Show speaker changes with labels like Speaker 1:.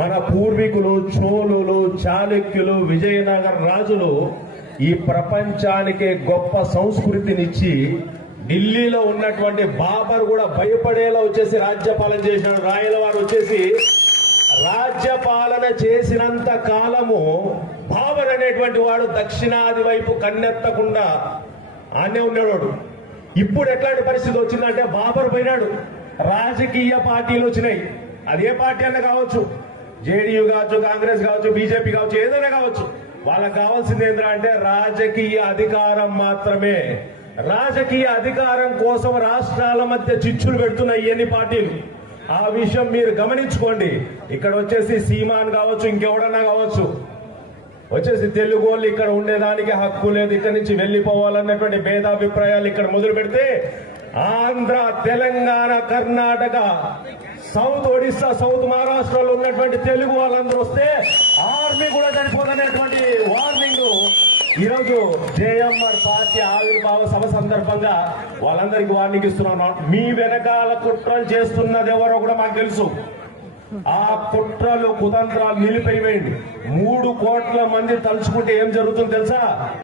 Speaker 1: మన పూర్వీకులు చోళులు చాళుక్యులు విజయనగర రాజులు ఈ ప్రపంచానికే గొప్ప సంస్కృతినిచ్చి ఢిల్లీలో ఉన్నటువంటి బాబర్ కూడా భయపడేలా వచ్చేసి రాజ్యపాలన చేసిన రాయల వారు వచ్చేసి రాజ్యపాలన చేసినంత కాలము బాబర్ అనేటువంటి వాడు దక్షిణాది వైపు కన్నెత్తకుండా ఆనే ఉండేవాడు ఇప్పుడు ఎట్లాంటి పరిస్థితి వచ్చిందంటే బాబర్ పోయినాడు. రాజకీయ పార్టీలు వచ్చినాయి. అదే పార్టీ అన్న కావచ్చు. జేడీయూ కావచ్చు కాంగ్రెస్ కావచ్చు బీజేపీ కావచ్చు ఏదైనా కావచ్చు. వాళ్ళకి కావాల్సింది ఏంటంటే అంటే రాజకీయ అధికారం మాత్రమే. రాజకీయ అధికారం కోసం రాష్ట్రాల మధ్య చిచ్చులు పెడుతున్న ఎన్ని పార్టీలు? ఆ విషయం మీరు గమనించుకోండి. ఇక్కడ వచ్చేసి సీమాన్ కావచ్చు ఇంకెవడన్నా కావచ్చు. వచ్చేసి తెలుగు వాళ్ళు ఇక్కడ ఉండేదానికి హక్కు లేదు. ఇక్కడ నుంచి వెళ్ళిపోవాలన్నటువంటి భేదాభిప్రాయాలు ఇక్కడ మొదలు పెడితే ఆంధ్ర తెలంగాణ కర్ణాటక సౌత్ ఒడిస్సా సౌత్ మహారాష్ట్రలో ఉన్నటువంటి తెలుగు వాళ్ళందరూ వస్తే ఆర్మీ కూడా చనిపోదనేటువంటి వార్నింగ్. ఈరోజు జేఎంఆర్ పార్టీ ఆవిర్భావ సభ సందర్భంగా వాళ్ళందరికీ వార్నింగ్ ఇస్తున్నాను మీ వెనకాల కుట్రలు చేస్తున్నది ఎవరో కూడా మాకు తెలుసు. ఆ కుట్రలు కుతంత్రాలు నిలిపివేయండి. మూడు కోట్ల మంది తలుచుకుంటే ఏం జరుగుతుందో తెలుసా?